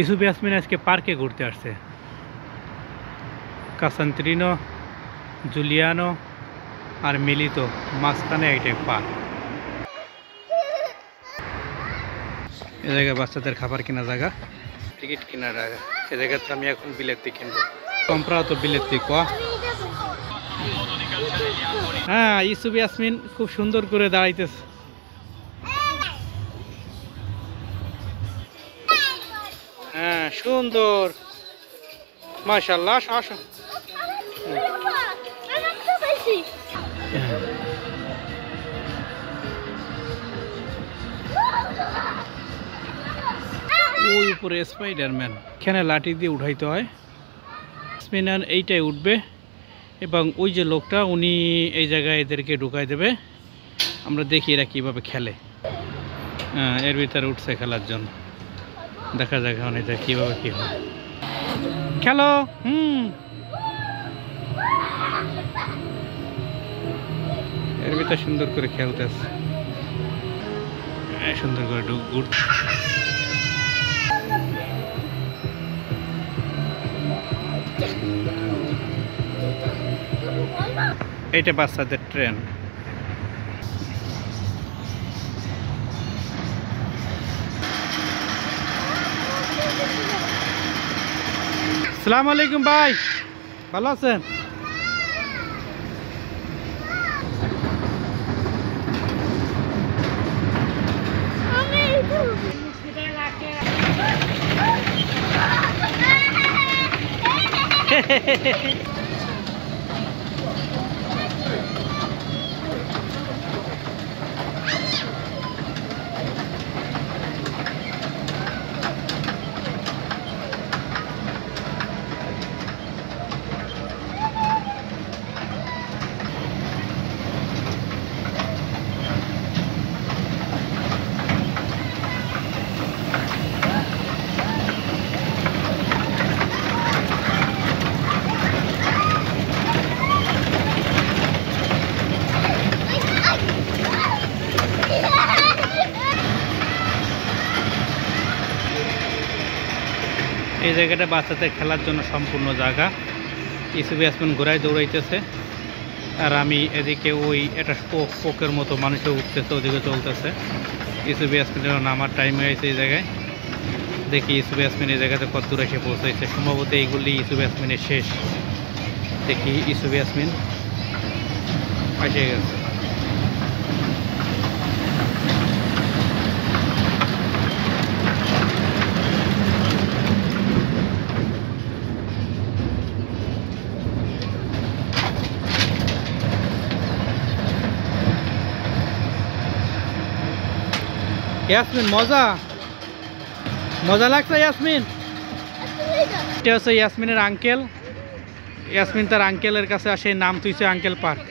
ইসুফ ইয়াসমিন আজকে পার্কে ঘুরতে আসছে। কাসান্ত্রিনো, জুলিয়ানো আর মিলিতো মাঝখানে এইটাই পার্ক। এ জায়গায় বাচ্চাদের খাবার কেনা জায়গা, টিকিট কেনার জায়গা। এ জায়গাতে আমি এখন বিলেতি কিনবো। কম্প্রাতো বিলেতি কোয়া। হ্যাঁ, ইসুফ ইয়াসমিন খুব সুন্দর করে দাঁড়াইতেছে। হ্যাঁ, সুন্দর, মাশাআল্লাহ। আসো। ওই উপরে স্পাইডারম্যান, এখানে লাঠি দিয়ে উঠাইতে হয়। স্পিনার এইটাই উঠবে এবং ওই যে লোকটা উনি এই জায়গায় এদেরকে ঢুকাই দেবে। আমরা দেখি এরা কীভাবে খেলে। এর ভিতরে উঠছে খেলার জন্য। দেখা যাক এখন এটা কীভাবে কী হয়। খেলো। এর ভিতরে সুন্দর করে খেলতেছে, সুন্দর করে ঘুরতে। এইটা বাচ্চাদের ট্রেন। আসসালামু আলাইকুম ভাই, ভালো আছেন? এই জায়গাটা বাচ্চাদের খেলার জন্য সম্পূর্ণ জায়গা। ইসুফ ইয়াসমিন ঘোড়ায় দৌড়াইতেছে আর আমি এদিকে ওই একটা পোকের মতো মানুষে উঠতেছে, ওদিকে চলতেছে। ইসুফ ইয়াসমিনের নামার টাইম হয়েছে এই জায়গায়। দেখি ইসুফ ইয়াসমিন এই জায়গাতে কত দূর এসে পৌঁছাইছে। সম্ভবত এইগুলি ইসুফ ইয়াসমিনের শেষ। দেখি ইসুফ ইয়াসমিন এসে গেছে। ইয়াসমিন মজা মজা লাগছে ইয়াসমিন। এটা হচ্ছে ইয়াসমিনের আঙ্কেল। ইয়াসমিন তার আঙ্কেলের কাছে আসে, নাম তুইছে আঙ্কেল পার্ক।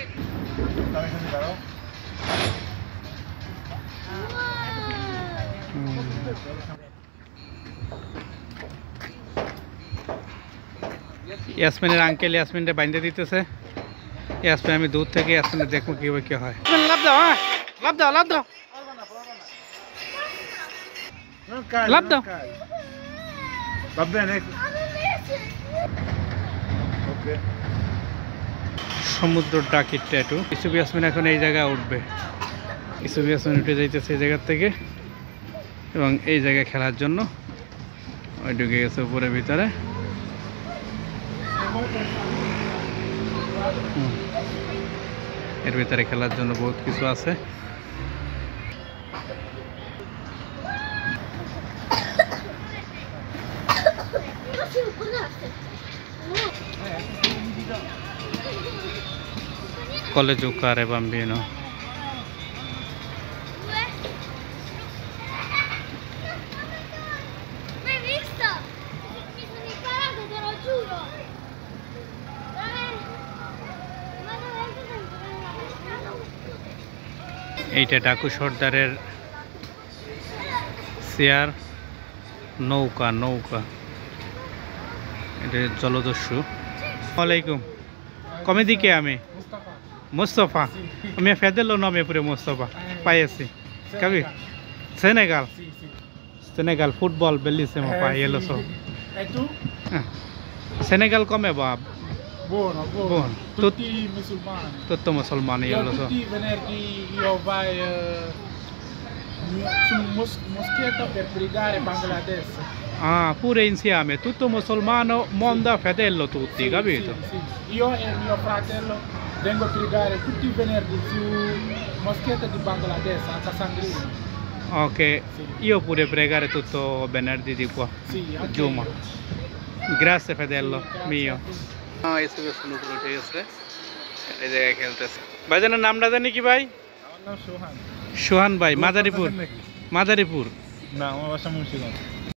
ইয়াসমিনের আঙ্কেল ইয়াসমিনটা বাইন্ধে দিতেছে। ইয়াসমিন আমি দূর থেকে ইয়াসমিনের দেখবো কীভাবে কী হয়। লাভ দাও, হ্যাঁ লাভ দাও, লাভ দাও, লাভ দাও। সমুদ্র ডাকির ট্যাটু। ইসুফ ইয়াসমিন এখন এই জায়গায় উঠবে। ইসুফ ইয়াসমিন উঠে যাইতেছে এই জায়গার থেকে এবং এই জায়গায় খেলার জন্য ওই ঢুকে গেছে উপরের ভিতরে। এর ভিতরে খেলার জন্য বহুত কিছু আছে। Quale giocare bambino? L'hai visto? Mi sono imparato, te lo giuro. এইটা ডাকু সর্দারের চেয়ার, নৌকা। এটা জলদস্যু। ওয়ালাইকুম, কমেডি কে আমি Mustafa. Mio fratello nome pure Mustafa. Paese. Capito? Senegal. Senegal football bellissimo qua, io lo so. E tu? Senegal come va? Buono, buono. Buono. Tutti musulmani. Tutto musulmano, io lo so. Tutti i venerdì io vai sul moschetto per pregare Bangladesh. Ah, pure insieme, tutto musulmano, mondo fratello tutti, Sì, capito? sì, sì. Io e mio fratello vengo a pregare tutti i venerdì sul moschetto di Bangladesh a Casangrino. Ok, io pure pregare tutto venerdì di qua. Sì, anche Giuma. io. Grazie fratello Sì, grazie mio। a te। হ্যাঁ এসে বেশ উপরে উঠে গেছে এই জায়গায় খেলতেছে ভাইজানের নামটা জানি কি ভাই আমার নাম সোহান। সোহান ভাই মাদারীপুর নাকি? মাদারীপুর না, আমার বাসা মুন্সিগঞ্জ।